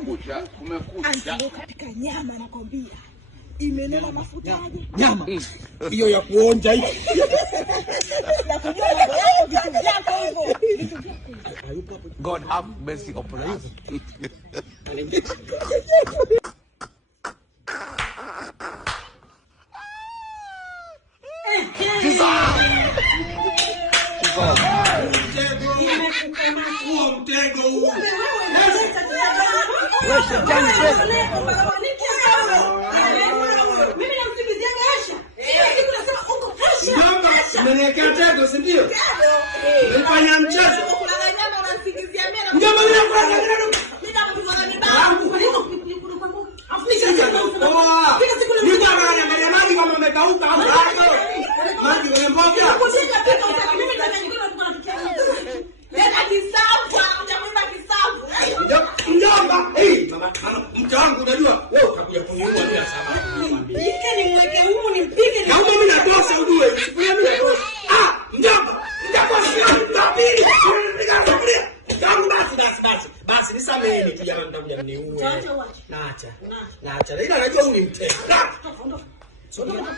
kumekucha. Angalau katika nyama nakwambia. Imenena mafuta aje? Nyama. Hiyo ya kuonja hiyo. Na kujua mambo yako vitu vyako hivyo. Vitu vyako. God have mercy upon us. Mmenekea si ndio? Mfanya mchezo. Nyama ile kwa ngano. Ni bwana angalia maji kama umekauka au hapo. Maji kwenye mboga. Mjomba, mama, mke wangu unajua wewe utakuja kuniua bila sababu. Mpike nimweke humu nimpike. Na mimi natosha ujue. Mimi natosha. Mjomba, nitakwambia sufuria. Tangu basi nisameheni tu jamani, nitakuja mniue. Naacha. Ila najua huu ni mtego. Sondoka.